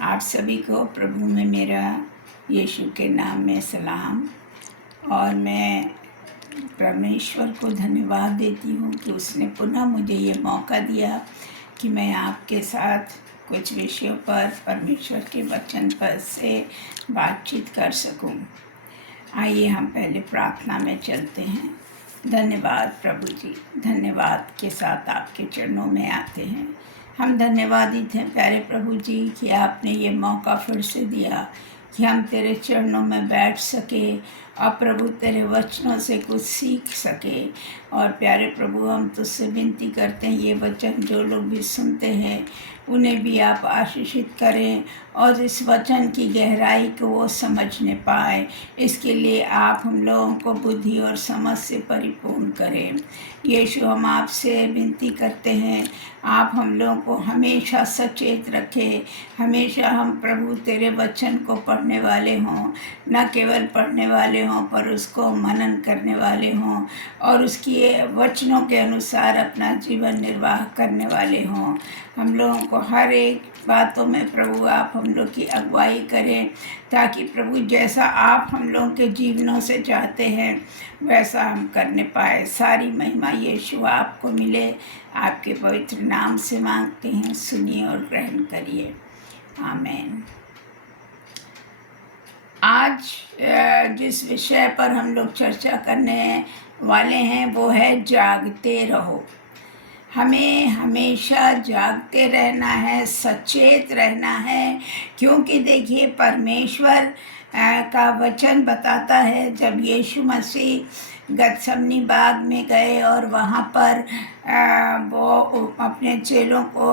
आप सभी को प्रभु में मेरा यीशु के नाम में सलाम। और मैं परमेश्वर को धन्यवाद देती हूँ कि उसने पुनः मुझे ये मौका दिया कि मैं आपके साथ कुछ विषयों पर परमेश्वर के वचन पर से बातचीत कर सकूँ। आइए हम पहले प्रार्थना में चलते हैं। धन्यवाद प्रभु जी, धन्यवाद के साथ आपके चरणों में आते हैं। हम धन्यवादित हैं प्यारे प्रभु जी कि आपने ये मौका फिर से दिया कि हम तेरे चरणों में बैठ सके और प्रभु तेरे वचनों से कुछ सीख सके। और प्यारे प्रभु हम तुझसे विनती करते हैं ये वचन जो लोग भी सुनते हैं उन्हें भी आप आशीषित करें और इस वचन की गहराई को वो समझने पाए। इसके लिए आप हम लोगों को बुद्धि और समझ से परिपूर्ण करें। यीशु हम आपसे विनती करते हैं आप हम लोगों को हमेशा सचेत रखें। हमेशा हम प्रभु तेरे वचन को पढ़ने वाले हों, न केवल पढ़ने वाले हों पर उसको मनन करने वाले हों और उसकी वचनों के अनुसार अपना जीवन निर्वाह करने वाले हों। हम लोगों को हर एक बातों में प्रभु आप हम लोग की अगुवाई करें ताकि प्रभु जैसा आप हम लोगों के जीवनों से चाहते हैं वैसा हम करने पाए। सारी महिमा यीशु आपको मिले। आपके पवित्र नाम से मांगते हैं, सुनिए और ग्रहण करिए, आमीन। आज जिस विषय पर हम लोग चर्चा करने वाले हैं वो है जागते रहो। हमें हमेशा जागते रहना है, सचेत रहना है, क्योंकि देखिए परमेश्वर का वचन बताता है जब यीशु मसीह गतसमनी बाग में गए और वहाँ पर वो अपने चेलों को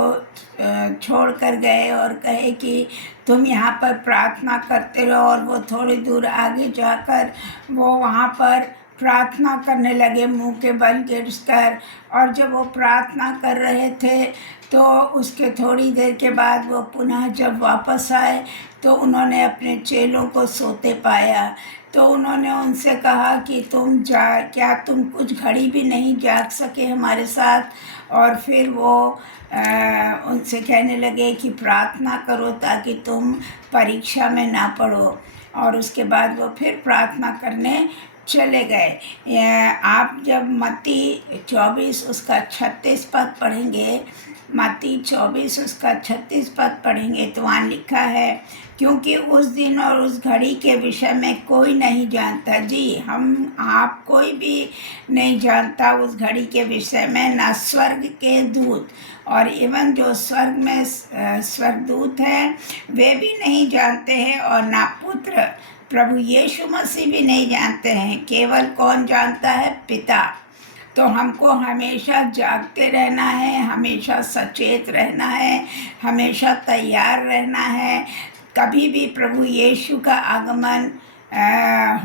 छोड़ कर गए और कहे कि तुम यहाँ पर प्रार्थना करते रहो। और वो थोड़ी दूर आगे जाकर वो वहाँ पर प्रार्थना करने लगे मुंह के बल गिरकर। और जब वो प्रार्थना कर रहे थे तो उसके थोड़ी देर के बाद वो पुनः जब वापस आए तो उन्होंने अपने चेलों को सोते पाया। तो उन्होंने उनसे कहा कि क्या तुम कुछ घड़ी भी नहीं जाग सके हमारे साथ। और फिर वो उनसे कहने लगे कि प्रार्थना करो ताकि तुम परीक्षा में ना पड़ो। और उसके बाद वो फिर प्रार्थना करने चले गए। आप जब मत्ती 24 उसका 36 पद पढ़ेंगे, मत्ती 24 उसका 36 पद पढ़ेंगे तो वहाँ लिखा है, क्योंकि उस दिन और उस घड़ी के विषय में कोई नहीं जानता। जी, हम आप कोई भी नहीं जानता उस घड़ी के विषय में, ना स्वर्ग के दूत और इवन जो स्वर्ग में स्वर्गदूत हैं वे भी नहीं जानते हैं, और ना पुत्र प्रभु यीशु मसीह भी नहीं जानते हैं। केवल कौन जानता है? पिता। तो हमको हमेशा जागते रहना है, हमेशा सचेत रहना है, हमेशा तैयार रहना है। कभी भी प्रभु यीशु का आगमन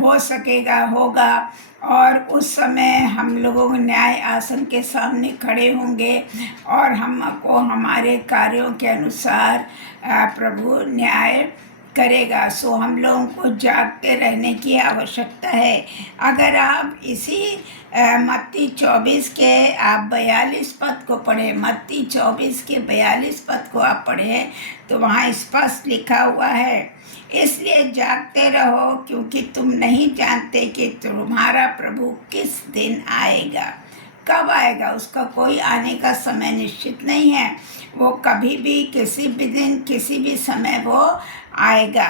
हो सकेगा, होगा, और उस समय हम लोगों न्याय आसन के सामने खड़े होंगे और हमको हमारे कार्यों के अनुसार प्रभु न्याय करेगा। सो हम लोगों को जागते रहने की आवश्यकता है। अगर आप इसी मत्ती 24 के आप 42 पद को पढ़े, मत्ती 24 के 42 पद को आप पढ़े तो वहाँ स्पष्ट लिखा हुआ है, इसलिए जागते रहो क्योंकि तुम नहीं जानते कि तुम्हारा प्रभु किस दिन आएगा। कब आएगा उसका कोई आने का समय निश्चित नहीं है। वो कभी भी किसी भी दिन किसी भी समय वो आएगा।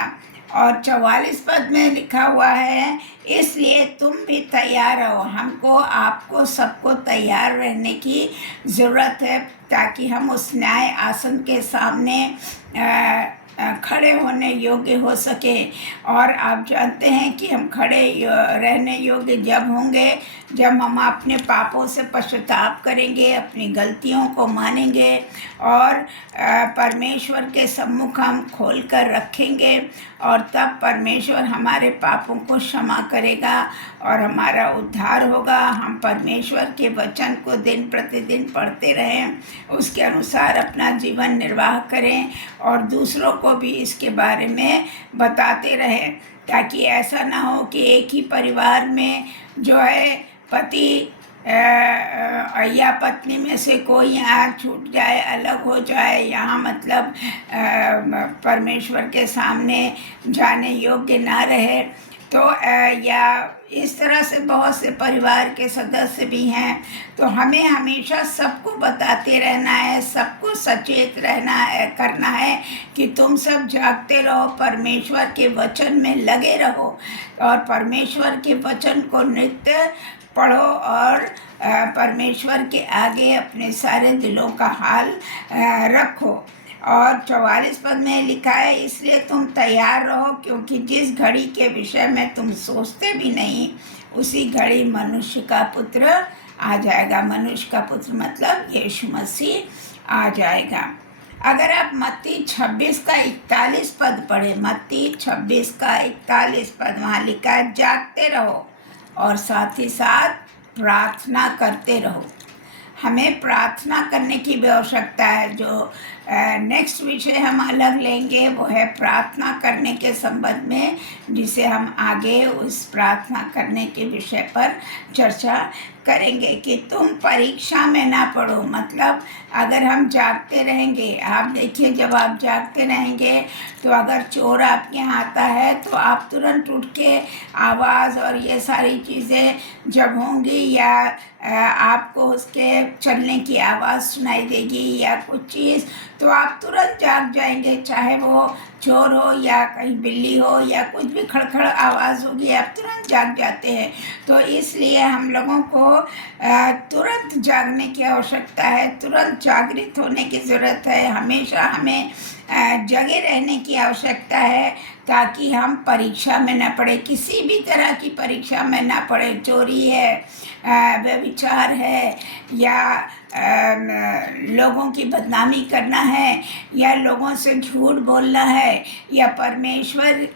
और 44 पद में लिखा हुआ है, इसलिए तुम भी तैयार रहो। हमको आपको सबको तैयार रहने की ज़रूरत है ताकि हम उस न्याय आसन के सामने खड़े होने योग्य हो सके। और आप जानते हैं कि हम खड़े रहने योग्य जब होंगे जब हम अपने पापों से पश्चाताप करेंगे, अपनी गलतियों को मानेंगे और परमेश्वर के सम्मुख हम खोल कर रखेंगे, और तब परमेश्वर हमारे पापों को क्षमा करेगा और हमारा उद्धार होगा। हम परमेश्वर के वचन को दिन प्रतिदिन पढ़ते रहें, उसके अनुसार अपना जीवन निर्वाह करें और दूसरों को भी इसके बारे में बताते रहें, ताकि ऐसा ना हो कि एक ही परिवार में जो है पति या पत्नी में से कोई यहाँ छूट जाए, अलग हो जाए, यहाँ मतलब परमेश्वर के सामने जाने योग्य ना रहे, तो या इस तरह से बहुत से परिवार के सदस्य भी हैं, तो हमें हमेशा सबको बताते रहना है, सबको सचेत रहना है, करना है कि तुम सब जागते रहो, परमेश्वर के वचन में लगे रहो और परमेश्वर के वचन को नित्य पढ़ो और परमेश्वर के आगे अपने सारे दिलों का हाल रखो। और 44 पद में लिखा है, इसलिए तुम तैयार रहो, क्योंकि जिस घड़ी के विषय में तुम सोचते भी नहीं, उसी घड़ी मनुष्य का पुत्र आ जाएगा। मनुष्य का पुत्र मतलब यीशु मसीह आ जाएगा। अगर आप मत्ती 26 का 41 पद पढ़े, मत्ती 26 का 41 पद, वहाँ लिखा है, जागते रहो और साथ ही साथ प्रार्थना करते रहो। हमें प्रार्थना करने की भी आवश्यकता है। जो नेक्स्ट विषय हम अलग लेंगे वो है प्रार्थना करने के संबंध में, जिसे हम आगे उस प्रार्थना करने के विषय पर चर्चा करेंगे कि तुम परीक्षा में ना पड़ो। मतलब अगर हम जागते रहेंगे, आप देखिए जब आप जागते रहेंगे तो अगर चोर आपके यहाँ आता है तो आप तुरंत उठ के आवाज़ और ये सारी चीज़ें जब होंगी, या आपको उसके चलने की आवाज़ सुनाई देगी या कुछ चीज़, तो आप तुरंत जाग जाएंगे, चाहे वो चोर हो या कहीं बिल्ली हो या कुछ भी खड़खड़ आवाज़ होगी, आप तुरंत जाग जाते हैं। तो इसलिए हम लोगों को तुरंत जागने की आवश्यकता है, तुरंत जागृत होने की ज़रूरत है। हमेशा हमें जगे रहने की आवश्यकता है ताकि हम परीक्षा में न पड़े, किसी भी तरह की परीक्षा में न पड़े। चोरी है, व्यभिचार है, या लोगों की बदनामी करना है, या लोगों से झूठ बोलना है, या परमेश्वर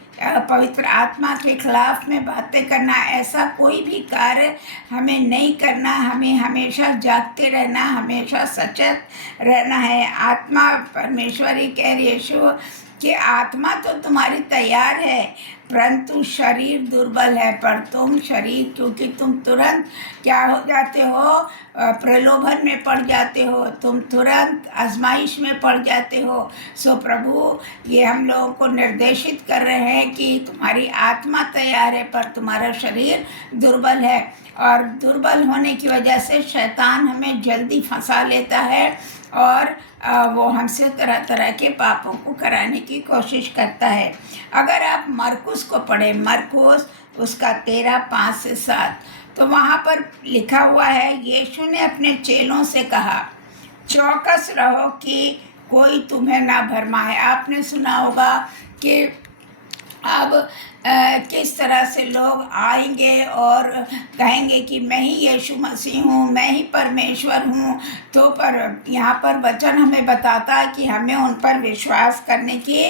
पवित्र आत्मा के खिलाफ में बातें करना, ऐसा कोई भी कार्य हमें नहीं करना। हमें हमेशा जागते रहना, हमेशा सचेत रहना है। आत्मा, परमेश्वर ही कह रही यीशु कि आत्मा तो तुम्हारी तैयार है परंतु शरीर दुर्बल है। पर तुम शरीर, क्योंकि तुम तुरंत क्या हो जाते हो, प्रलोभन में पड़ जाते हो, तुम तुरंत आजमाइश में पड़ जाते हो। सो प्रभु ये हम लोगों को निर्देशित कर रहे हैं कि तुम्हारी आत्मा तैयार है पर तुम्हारा शरीर दुर्बल है, और दुर्बल होने की वजह से शैतान हमें जल्दी फंसा लेता है और वो हमसे तरह तरह के पापों को कराने की कोशिश करता है। अगर आप मरकुस को पढ़ें, मरकुस उसका 13:5-7, तो वहाँ पर लिखा हुआ है, यीशु ने अपने चेलों से कहा, चौकस रहो कि कोई तुम्हें ना भरमाए। आपने सुना होगा कि अब किस तरह से लोग आएंगे और कहेंगे कि मैं ही यीशु मसीह हूँ, मैं ही परमेश्वर हूँ। तो पर यहाँ पर वचन हमें बताता है कि हमें उन पर विश्वास करने की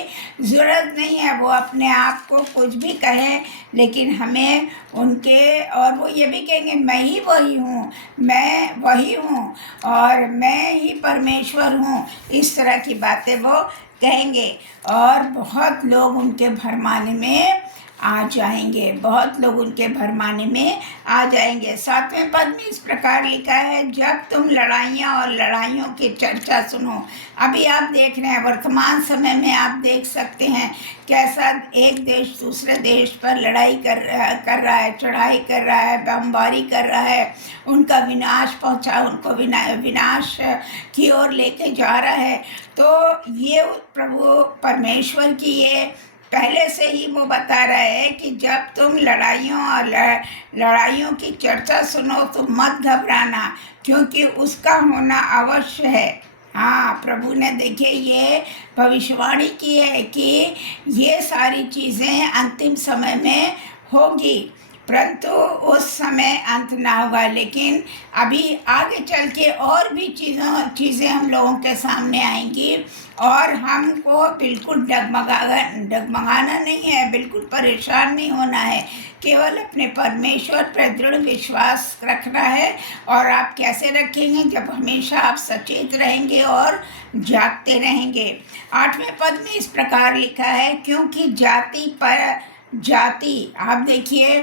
ज़रूरत नहीं है। वो अपने आप को कुछ भी कहें, लेकिन हमें उनके, और वो ये भी कहेंगे मैं ही वही हूँ, मैं वही हूँ और मैं ही परमेश्वर हूँ, इस तरह की बातें वो कहेंगे। और बहुत लोग उनके भरमाने में आ जाएंगे, बहुत लोग उनके भरमाने में आ जाएंगे। 7वें पद में इस प्रकार लिखा है, जब तुम लड़ाइयाँ और लड़ाइयों की चर्चा सुनो। अभी आप देख रहे हैं, वर्तमान समय में आप देख सकते हैं कैसा एक देश दूसरे देश पर लड़ाई कर रहा है, चढ़ाई कर रहा है, बमबारी कर रहा है, उनका विनाश पहुंचा, उनको विनाश की ओर लेके जा रहा है। तो ये प्रभु परमेश्वर की ये पहले से ही वो बता रहा है कि जब तुम लड़ाइयों और लड़ाइयों की चर्चा सुनो तो मत घबराना, क्योंकि उसका होना अवश्य है। हाँ, प्रभु ने देखिए ये भविष्यवाणी की है कि ये सारी चीज़ें अंतिम समय में होगी, परंतु उस समय अंत ना होगा। लेकिन अभी आगे चल के और भी चीज़ें हम लोगों के सामने आएंगी, और हमको बिल्कुल डगमगाना नहीं है, बिल्कुल परेशान नहीं होना है, केवल अपने परमेश्वर पर दृढ़ विश्वास रखना है। और आप कैसे रखेंगे? जब हमेशा आप सचेत रहेंगे और जागते रहेंगे। 8वें पद में इस प्रकार लिखा है, क्योंकि जाति पर जाति, आप देखिए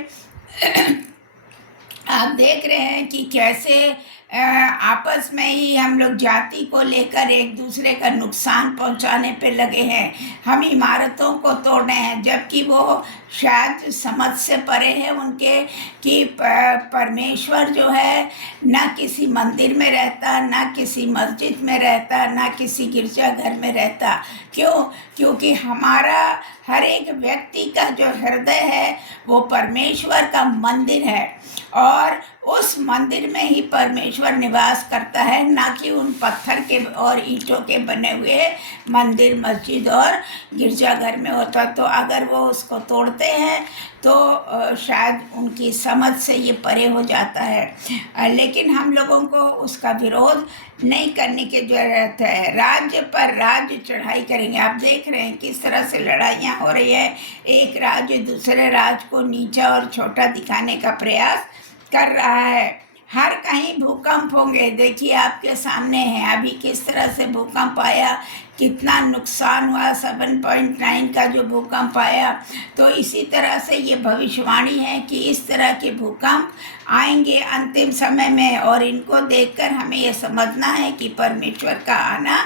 आप देख रहे हैं कि कैसे आपस में ही हम लोग जाति को लेकर एक दूसरे का नुकसान पहुंचाने पे लगे हैं। हम इमारतों को तोड़ रहे हैं, जबकि वो शायद समझ से परे है उनके कि परमेश्वर जो है ना किसी मंदिर में रहता, ना किसी मस्जिद में रहता, ना किसी गिरजाघर में रहता। क्यों? क्योंकि हमारा हर एक व्यक्ति का जो हृदय है वो परमेश्वर का मंदिर है, और उस मंदिर में ही परमेश्वर निवास करता है, ना कि उन पत्थर के और ईंटों के बने हुए मंदिर, मस्जिद और गिरजाघर में होता। तो अगर वो उसको तोड़ते हैं तो शायद उनकी समझ से ये परे हो जाता है। लेकिन हम लोगों को उसका विरोध नहीं करने की जरूरत है। राज्य पर राज्य चढ़ाई करेंगे। आप देख रहे हैं किस तरह से लड़ाइयाँ हो रही है। एक राज्य दूसरे राज्य को नीचा और छोटा दिखाने का प्रयास कर रहा है। हर कहीं भूकंप होंगे। देखिए आपके सामने है अभी किस तरह से भूकंप आया, कितना नुकसान हुआ। 7.9 का जो भूकंप आया, तो इसी तरह से ये भविष्यवाणी है कि इस तरह के भूकंप आएंगे अंतिम समय में, और इनको देखकर हमें ये समझना है कि परमेश्वर का आना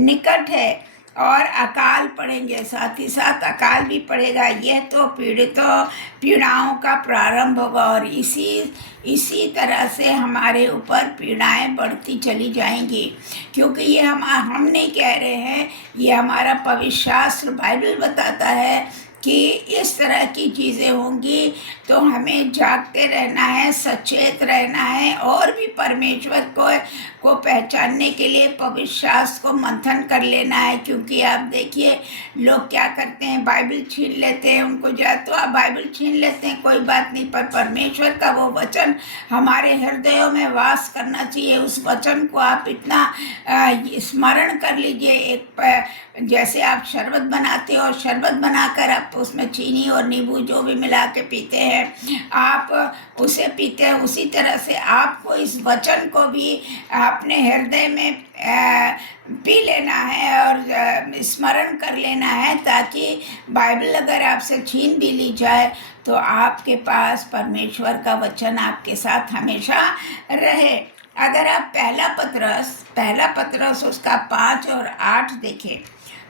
निकट है। और अकाल पड़ेंगे, साथ ही साथ अकाल भी पड़ेगा। यह तो पीड़ाओं का प्रारंभ होगा, और इसी तरह से हमारे ऊपर पीड़ाएं बढ़ती चली जाएंगी। क्योंकि ये हम नहीं कह रहे हैं, ये हमारा पवित्र शास्त्र बाइबल बताता है कि इस तरह की चीज़ें होंगी। तो हमें जागते रहना है, सचेत रहना है, और भी परमेश्वर को पहचानने के लिए पवित्र शास्त्र को मंथन कर लेना है। क्योंकि आप देखिए लोग क्या करते हैं, बाइबल छीन लेते हैं। उनको तो आप बाइबल छीन लेते हैं, कोई बात नहीं, पर परमेश्वर का वो वचन हमारे हृदयों में वास करना चाहिए। उस वचन को आप इतना स्मरण कर लीजिए। जैसे आप शरबत बनाते हो, शरबत बनाकर आप उसमें चीनी और नींबू जो भी मिला के पीते हैं, आप उसे पीते हैं, उसी तरह से आपको इस वचन को भी अपने हृदय में पी लेना है और स्मरण कर लेना है, ताकि बाइबल अगर आपसे छीन भी ली जाए तो आपके पास परमेश्वर का वचन आपके साथ हमेशा रहे। अगर आप पहला पत्रस उसका 5 और 8 देखें,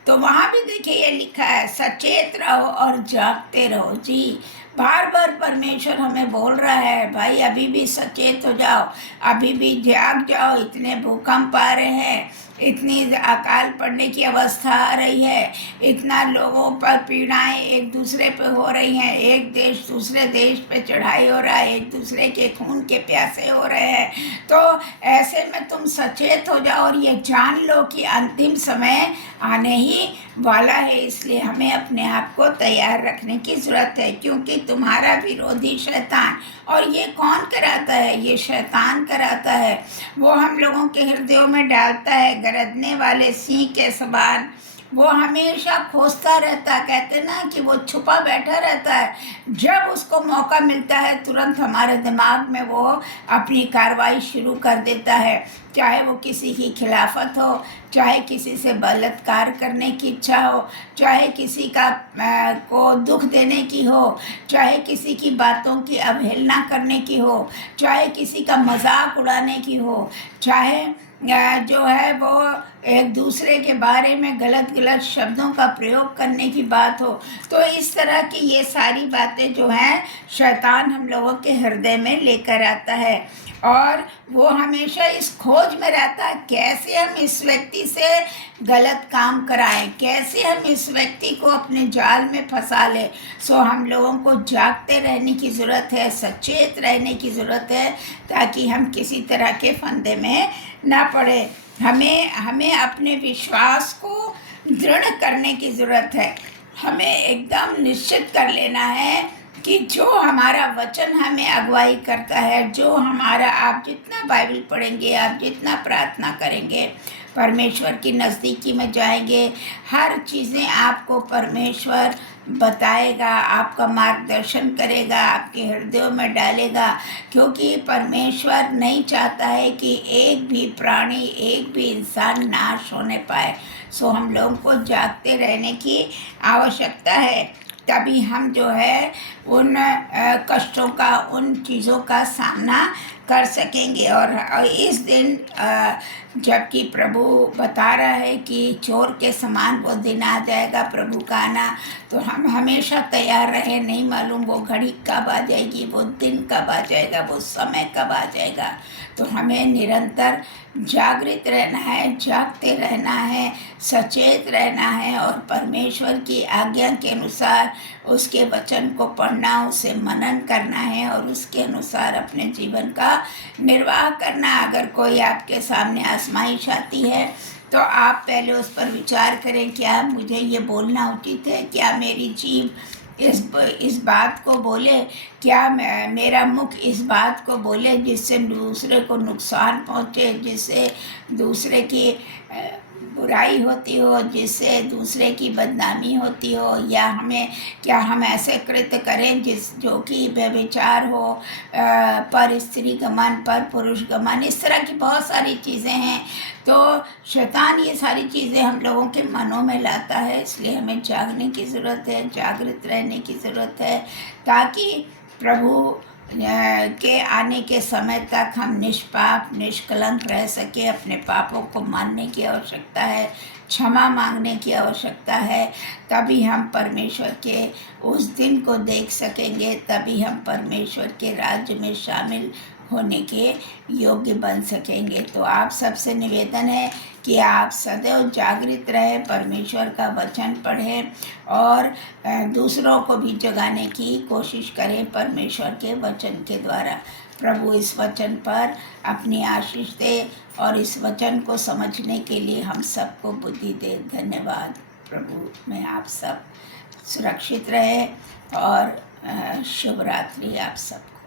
तो वहाँ भी देखिए ये लिखा है, सचेत रहो और जागते रहो। जी, बार बार परमेश्वर हमें बोल रहा है, भाई अभी भी सचेत हो जाओ, अभी भी जाग जाओ। इतने भूकंप आ रहे हैं, इतनी अकाल पड़ने की अवस्था आ रही है, इतना लोगों पर पीड़ाएं एक दूसरे पे हो रही हैं, एक देश दूसरे देश पे चढ़ाई हो रहा है, एक दूसरे के खून के प्यासे हो रहे हैं। तो ऐसे में तुम सचेत हो जाओ और ये जान लो कि अंतिम समय आने ही वाला है। इसलिए हमें अपने आप को तैयार रखने की ज़रूरत है, क्योंकि तुम्हारा विरोधी शैतान, और ये कौन कराता है? ये शैतान कराता है। वो हम लोगों के हृदयों में डालता है गरजने वाले सिंह के समान। वो हमेशा खोजता रहता है, कहते ना कि वो छुपा बैठा रहता है। जब उसको मौका मिलता है तुरंत हमारे दिमाग में वो अपनी कार्रवाई शुरू कर देता है। चाहे वो किसी की खिलाफत हो, चाहे किसी से बलात्कार करने की इच्छा हो, चाहे किसी को दुख देने की हो, चाहे किसी की बातों की अवहेलना करने की हो, चाहे किसी का मजाक उड़ाने की हो, चाहे जो है वो एक दूसरे के बारे में गलत गलत शब्दों का प्रयोग करने की बात हो। तो इस तरह की ये सारी बातें जो हैं शैतान हम लोगों के हृदय में लेकर आता है, और वो हमेशा इस खोज में रहता है कैसे हम इस व्यक्ति से गलत काम कराएं, कैसे हम इस व्यक्ति को अपने जाल में फंसा लें। सो हम लोगों को जागते रहने की ज़रूरत है, सचेत रहने की ज़रूरत है, ताकि हम किसी तरह के फंदे में ना पड़े। हमें अपने विश्वास को दृढ़ करने की ज़रूरत है। हमें एकदम निश्चित कर लेना है कि जो हमारा वचन हमें अगुवाई करता है, जो हमारा, आप जितना बाइबल पढ़ेंगे, आप जितना प्रार्थना करेंगे, परमेश्वर की नज़दीकी में जाएंगे, हर चीज़ें आपको परमेश्वर बताएगा, आपका मार्गदर्शन करेगा, आपके हृदयों में डालेगा। क्योंकि परमेश्वर नहीं चाहता है कि एक भी प्राणी, एक भी इंसान नाश होने पाए। सो हम लोगों को जागते रहने की आवश्यकता है। तभी हम जो है उन कष्टों का, उन चीज़ों का सामना कर सकेंगे। और इस दिन जबकि प्रभु बता रहा है कि चोर के समान वो दिन आ जाएगा प्रभु का आना, तो हम हमेशा तैयार रहे। नहीं मालूम वो घड़ी कब आ जाएगी, वो दिन कब आ जाएगा, वो समय कब आ जाएगा। तो हमें निरंतर जागृत रहना है, जागते रहना है, सचेत रहना है और परमेश्वर की आज्ञा के अनुसार उसके वचन को पढ़ना, उसे मनन करना है और उसके अनुसार अपने जीवन का निर्वाह करना। अगर कोई आपके सामने आजमाइश आती है तो आप पहले उस पर विचार करें, क्या मुझे ये बोलना उचित है, क्या मेरी जीभ इस बात को बोले, क्या मेरा मुख इस बात को बोले जिससे दूसरे को नुकसान पहुँचे, जिससे दूसरे की बुराई होती हो, जिससे दूसरे की बदनामी होती हो, या क्या हम ऐसे कृत्य करें जो कि व्यभिचार हो, पर स्त्री गमन, पर पुरुष गमन, इस तरह की बहुत सारी चीज़ें हैं। तो शैतान ये सारी चीज़ें हम लोगों के मनों में लाता है, इसलिए हमें जागने की ज़रूरत है, जागृत रहने की ज़रूरत है, ताकि प्रभु के आने के समय तक हम निष्पाप निष्कलंक रह सके। अपने पापों को मानने की आवश्यकता है, क्षमा मांगने की आवश्यकता है, तभी हम परमेश्वर के उस दिन को देख सकेंगे, तभी हम परमेश्वर के राज्य में शामिल होने के योग्य बन सकेंगे। तो आप सबसे निवेदन है कि आप सदैव जागृत रहें, परमेश्वर का वचन पढ़ें और दूसरों को भी जगाने की कोशिश करें परमेश्वर के वचन के द्वारा। प्रभु इस वचन पर अपनी आशीष दे और इस वचन को समझने के लिए हम सबको बुद्धि दे। धन्यवाद प्रभु। मैं आप सब सुरक्षित रहे और शुभ रात्रि आप सबको।